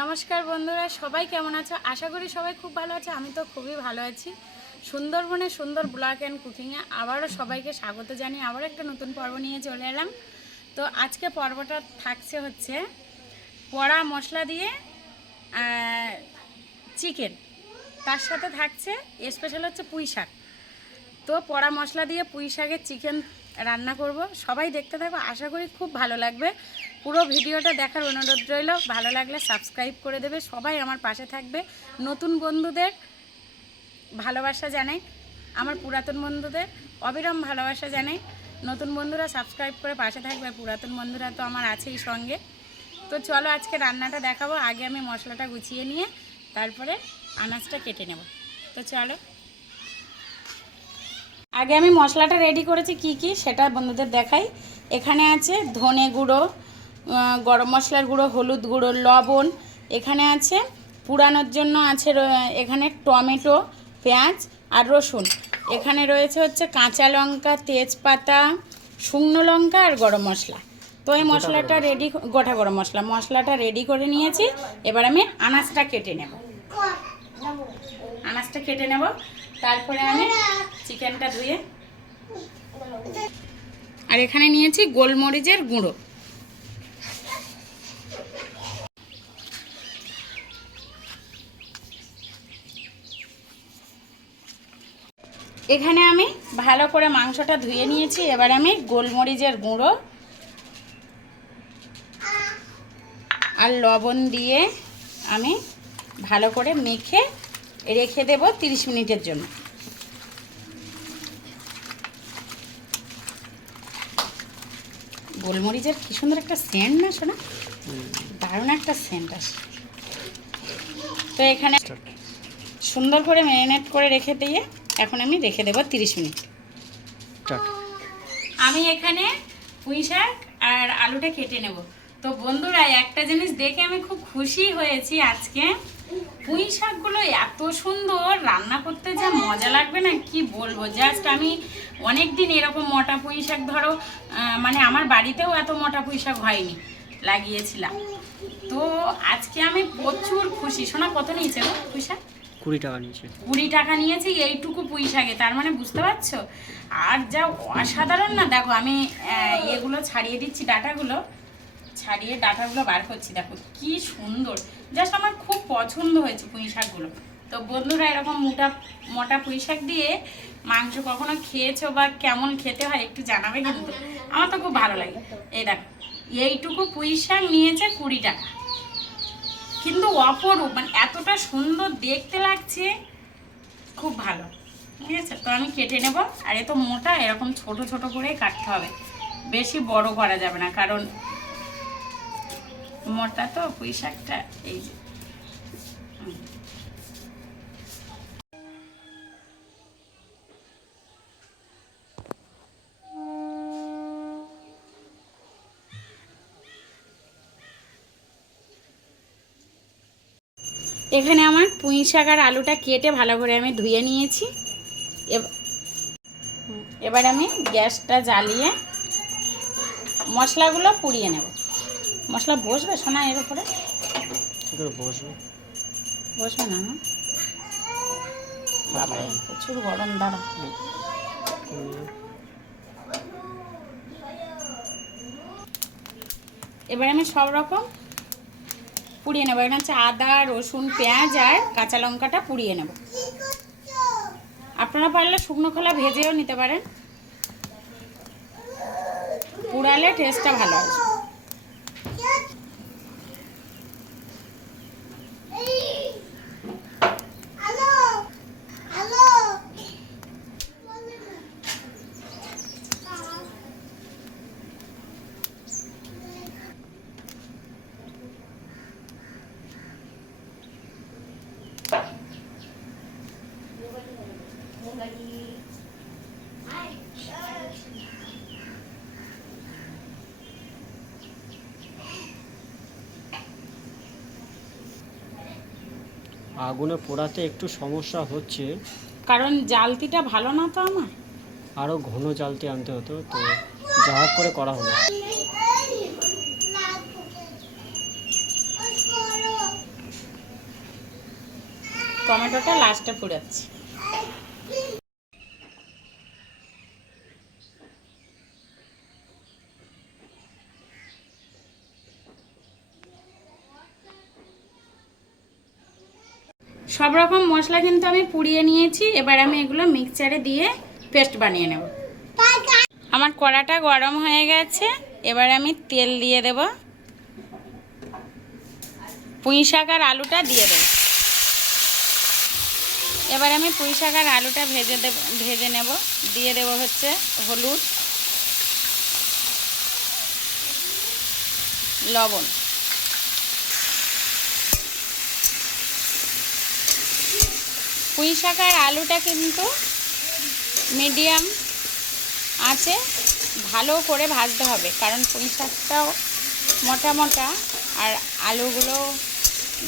নমস্কার বন্ধুরা, সবাই কেমন আছো? আশা করি সবাই খুব ভালো আছে। আমি তো খুবই ভালো আছি। সুন্দরবনে সুন্দর ব্লগ অ্যান্ড কুকিংয়ে আবারও সবাইকে স্বাগত জানিয়ে আবার একটা নতুন পর্ব নিয়ে চলে এলাম। তো আজকে পর্বটা থাকছে হচ্ছে পোড়া মশলা দিয়ে চিকেন, তার সাথে থাকছে স্পেশাল হচ্ছে পুঁই শাক। তো পোড়া মশলা দিয়ে পুঁই শাকের চিকেন রান্না করব। সবাই দেখতে থাকো, আশা করি খুব ভালো লাগবে। পুরো ভিডিওটা দেখার অনুরোধ রইল। ভালো লাগলে সাবস্ক্রাইব করে দেবে, সবাই আমার পাশে থাকবে। নতুন বন্ধুদের ভালোবাসা জানাই, আমার পুরাতন বন্ধুদের অবিরাম ভালোবাসা জানাই। নতুন বন্ধুরা সাবস্ক্রাইব করে পাশে থাকবে, পুরাতন বন্ধুরা তো আমার আছেই সঙ্গে। তো চলো আজকে রান্নাটা দেখাবো। আগে আমি মশলাটা গুছিয়ে নিয়ে তারপরে আনাজটা কেটে নেব। তো চলো, আগে আমি মশলাটা রেডি করেছি কি কি সেটা বন্ধুদের দেখাই। এখানে আছে ধনে গুঁড়ো, গরম মশলার গুঁড়ো, হলুদ গুঁড়ো, লবণ। এখানে আছে পুরানোর জন্য আছে এখানে টমেটো, পেঁয়াজ আর রসুন। এখানে রয়েছে হচ্ছে কাঁচা লঙ্কা, তেজপাতা, শুকনো লঙ্কা আর গরম মশলা। তো এই মশলাটা রেডি, গোটা গরম মশলাটা রেডি করে নিয়েছি। এবার আমি আনাজটা কেটে নেব। তারপরে আমি চিকেনটা ধুয়ে, আর এখানে নিয়েছি গোলমরিচের গুঁড়ো। এখানে আমি ভালো করে মাংসটা ধুয়ে নিয়েছি। এবার আমি গোলমরিচের গুঁড়ো আর লবণ দিয়ে আমি ভালো করে মেখে রেখে দেব 30 মিনিটের জন্য। গোলমরিচের কি সুন্দর একটা সেন্ট না শোনা, দারুণ একটা সেন্ট আসে। তো এখানে সুন্দর করে ম্যারিনেট করে রেখে দিয়ে এখন আমি রেখে দেব 30 মিনিট। আমি এখানে পুঁই শাক আর আলুটা কেটে নেব। তো বন্ধুরা, একটা জিনিস দেখে আমি খুব খুশি হয়েছি আজকে। পুঁই শাকগুলো এত সুন্দর রান্না করতে যা মজা লাগবে না কি বলবো। জাস্ট আমি অনেক দিন এরকম মোটা পুঁই শাক ধরো মানে আমার বাড়িতেও এত মোটা পুঁই শাক হয়নি, লাগিয়েছিলাম। তো আজকে আমি প্রচুর খুশি। শোনা কত নিয়েছে পুঁই শাক? 20 টাকা নিয়েছে। 20 টাকা নিয়েছি এইটুকু পুঁই শাকে, তার মানে বুঝতে পারছো। আর যা অসাধারণ না, দেখো আমি এগুলো ছাড়িয়ে দিচ্ছি, ডাটাগুলো বার করছি। দেখো কি সুন্দর, জাস্ট আমার খুব পছন্দ হয়েছে পুঁই শাকগুলো। তো বন্ধুরা, এরকম মোটা পুঁই শাক দিয়ে মাংস কখনো খেয়েছো বা কেমন খেতে হয় একটু জানাবে কিন্তু, আমার তো খুব ভালো লাগে। এই দেখো এইটুকু পুঁই শাক নিয়েছে 20 টাকা, কিন্তু অপরূপ, মানে এতটা সুন্দর দেখতে লাগছে, খুব ভালো। ঠিক আছে, তো আমি কেটে নেব। আর এ তো মোটা, এরকম ছোট ছোট করে কাটতে হবে, বেশি বড় করা যাবে না, কারণ মোটা তো পুঁই শাকটা। এই যে এখানে আমার পুঁই শাক আর আলুটা কেটে ভালো করে আমি ধুয়ে নিয়েছি। এবার আমি গ্যাসটা জ্বালিয়ে মশলাগুলো পুড়িয়ে নেব। মশলা বসবে শোনা এর উপরে? বসবে না না বাবা, প্রচুর গরম, দাঁড়া। এবার আমি সব রকম পুড়িয়ে নেবো। এখানে হচ্ছে আদা, রসুন, পেঁয়াজ আর কাঁচা লঙ্কাটা পুড়িয়ে নেব। আপনারা পারলে শুকনো খোলা ভেজেও নিতে পারেন, পুড়ালে টেস্টটা ভালো আসবে। আগুনে পোড়াতে একটু সমস্যা হচ্ছে, কারণ জালতিটা ভালো না তো আমার। আরও ঘন জালতি আনতে হতো, তো যা হোক করে করা হলো। টমেটোটা লাস্টে পুড়াচ্ছি। সব রকম মশলা কিন্তু আমি পুড়িয়ে নিয়েছি। এবার আমি এগুলো মিক্সচারে দিয়ে পেস্ট বানিয়ে নেব। আমার কড়াটা গরম হয়ে গেছে, এবার আমি তেল দিয়ে দেব। পুঁই শাক আর আলুটা দিয়ে দেব। এবার আমি পুঁই শাক আর আলুটা ভেজে নেব। দিয়ে দেব হচ্ছে হলুদ, লবণ। পুঁই শাক আর আলুটা কিন্তু মিডিয়াম আঁচে ভালো করে ভাজতে হবে, কারণ পুঁই শাকটাও মোটা মোটা, আর আলুগুলো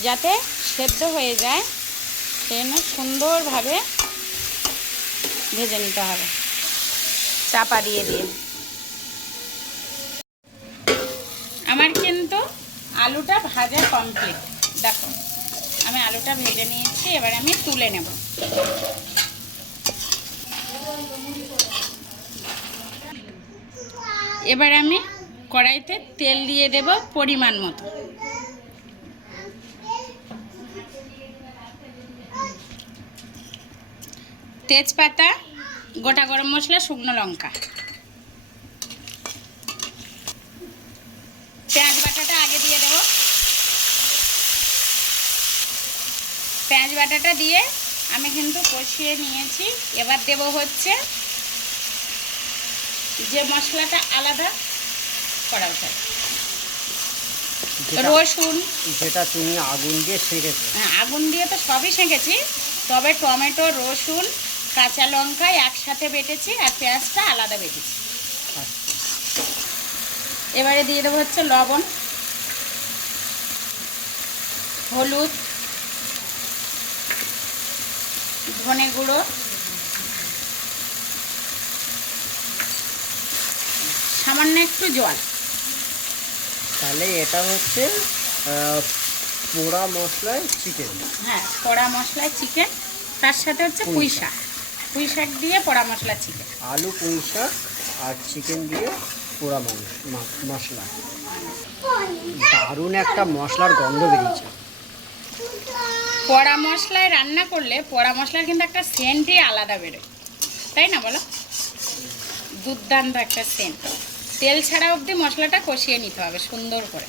যাতে সেদ্ধ হয়ে যায় সেজন্য সুন্দরভাবে ভেজে নিতে হবে চাপা দিয়ে দিয়ে। আমার কিন্তু আলুটা ভাজা কমপ্লিট। দেখো আমি আলুটা ভেজে নিয়েছি, এবার আমি তুলে নেব। এবার আমি কড়াইতে তেল দিয়ে দেব পরিমাণ মতো। তেজপাতা, গোটা গরম মশলা, শুকনো লঙ্কা। পেঁয়াজ বাটাটা আগে দিয়ে দেব। পেঁয়াজ বাটাটা দিয়ে আমি কিন্তু কষিয়ে নিয়েছি। এবার দেব হচ্ছে যে মশলাটা আলাদা করা হচ্ছে, রসুন, যেটা তুমি আগুন দিয়ে সেঁকেছো। হ্যাঁ, আগুন দিয়ে তো সবই সেঁকেছি, তবে টমেটো, রসুন, কাঁচা লঙ্কা একসাথে বেটেছি আর পেঁয়াজটা আলাদা বেটেছি। এবারে দিয়ে দেবো হচ্ছে লবণ, হলুদ, ধনে গুঁড়ো, সামান্য একটু জল। তাহলে এটা হচ্ছে পোড়া মশলায় চিকেন। হ্যাঁ, পোড়া মশলায় চিকেন, তার সাথে হচ্ছে পুঁই শাক। পুঁই শাক দিয়ে পোড়া মশলা চিকেন। আলু, পুঁই শাক আর চিকেন দিয়ে পোড়া মশলা। দারুণ একটা মশলার গন্ধ বেরিয়েছে। পোড়া মশলায় রান্না করলে পোড়া মশলার কিন্তু একটা সেন্টই আলাদা বেরোয়, তাই না বলো? দুর্দান্ত একটা সেন্ট। তেল ছাড়া অবধি মশলাটা কষিয়ে নিতে হবে সুন্দর করে।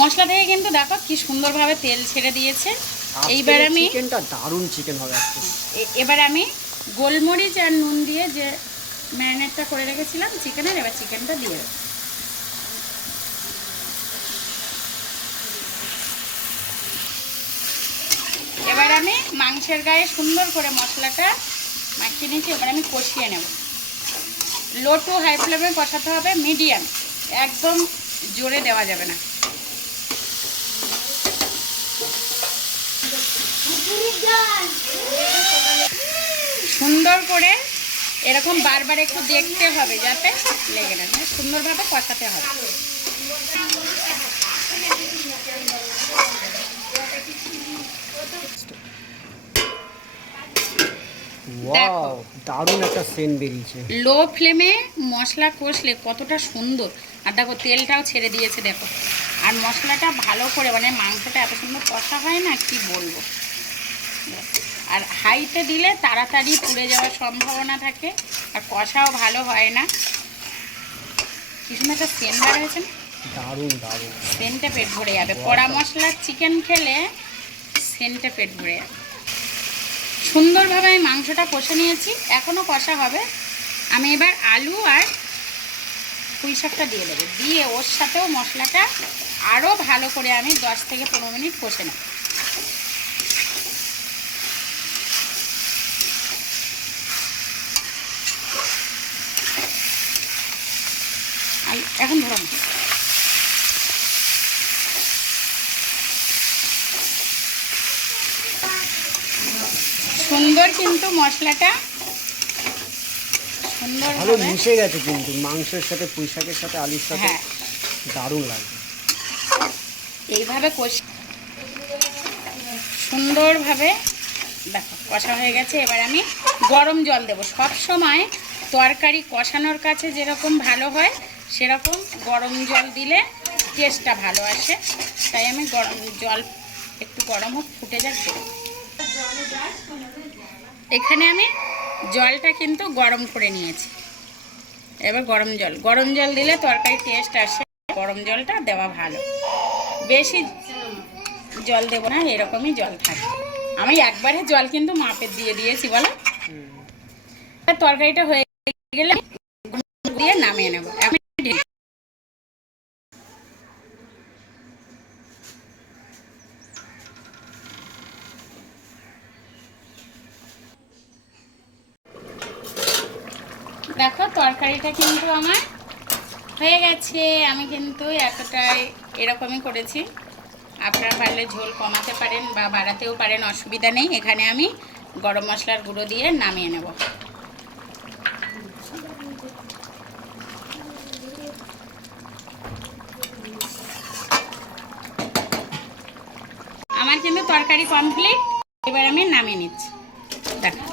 মশলা থেকে কিন্তু দেখো কি সুন্দরভাবে তেল ছেড়ে দিয়েছে। এইবার আমি চিকেনটা দারুণ চিকেন হবে আজকে। এবার আমি গোলমরিচ আর নুন দিয়ে যে ম্যারিনেটটা করে রেখেছিলাম চিকেনের, এবার চিকেনটা দিয়ে দেবো। এবার আমি মাংসের গায়ে সুন্দর করে মশলাটা মাখিয়ে নিয়েছি। এবার আমি কষিয়ে নেব। লো টু হাই ফ্লেমে কষাতে হবে, মিডিয়াম, একদম জোরে দেওয়া যাবে না। সুন্দর করে এরকম বারবার একটু দেখতে হবে যাতে লেগে না, সুন্দরভাবে কষাতে হবে। ওয়াও, দারুণ একটা সেন্ট বেরিয়েছে। লো ফ্লেমে মশলা কষলে কতটা সুন্দর, আর দেখো তেলটাও ছেড়ে দিয়েছে দেখো। আর মশলাটা ভালো করে, মানে মাংসটা এত সুন্দর কষা হয় না কি বলবো। আর হাইতে দিলে তাড়াতাড়ি পুড়ে যাওয়ার সম্ভাবনা থাকে, আর কষাও ভালো হয় না। কি সুন্দর একটা সেন্ট বার হয়েছে না, দারুণ দারুণ। সেন্টে পেট ভরে যাবে। পোড়া মশলার চিকেন খেলে সেন্টে পেট ভরে যাবে। সুন্দরভাবে আমি মাংসটা কষে নিয়েছি, এখনও কষা হবে। আমি এবার আলু আর পুঁই শাকটা দিয়ে দেবো, দিয়ে ওর সাথেও মশলাটা আরও ভালো করে আমি 10 থেকে 15 মিনিট কষে নেব। এখন ধরো সুন্দর কিন্তু মশলাটা সুন্দর ভালো মিশে গেছে কিন্তু মাংসের সাথে পুঁই শাকের সাথে আলুর সাথে হ্যাঁ দারুণ লাগবে। এইভাবে কষে সুন্দরভাবে দেখো কষা হয়ে গেছে। এবার আমি গরম জল দেবো। সব সময় তরকারি কষানোর কাছে যেরকম ভালো হয় সেরকম গরম জল দিলে টেস্টটা ভালো আসে। তাই আমি গরম জল একটু গরম হোক, ফুটে যাক দেবো। এখানে আমি জলটা কিন্তু গরম করে নিয়েছি। এবার গরম জল দিলে তরকারি টেস্ট আসে। গরম জলটা দেওয়া ভালো, বেশি জল দেবো না, এরকমই জল থাকে। আমি একবারে জল কিন্তু মাপের দিয়ে দিয়েছি বলো। তরকারিটা হয়ে গেলে দিয়ে নামিয়ে নেবো। এখন দেখো তরকারিটা কিন্তু আমার হয়ে গেছে। আমি কিন্তু এতটাই এরকমই করেছি। আপনারা পারলে ঝোল কমাতে পারেন বা বাড়াতেও পারেন, অসুবিধা নেই। এখানে আমি গরম মশলার গুঁড়ো দিয়ে নামিয়ে নেব। আমার কিন্তু তরকারি কমপ্লিট। এবার আমি নামিয়ে নিচ্ছি। দেখো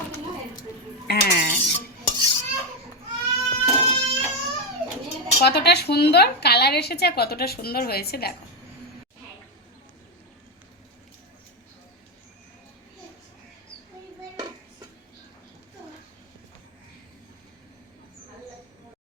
হ্যাঁ কতটা সুন্দর কালার এসেছে, কতটা সুন্দর হয়েছে দেখো।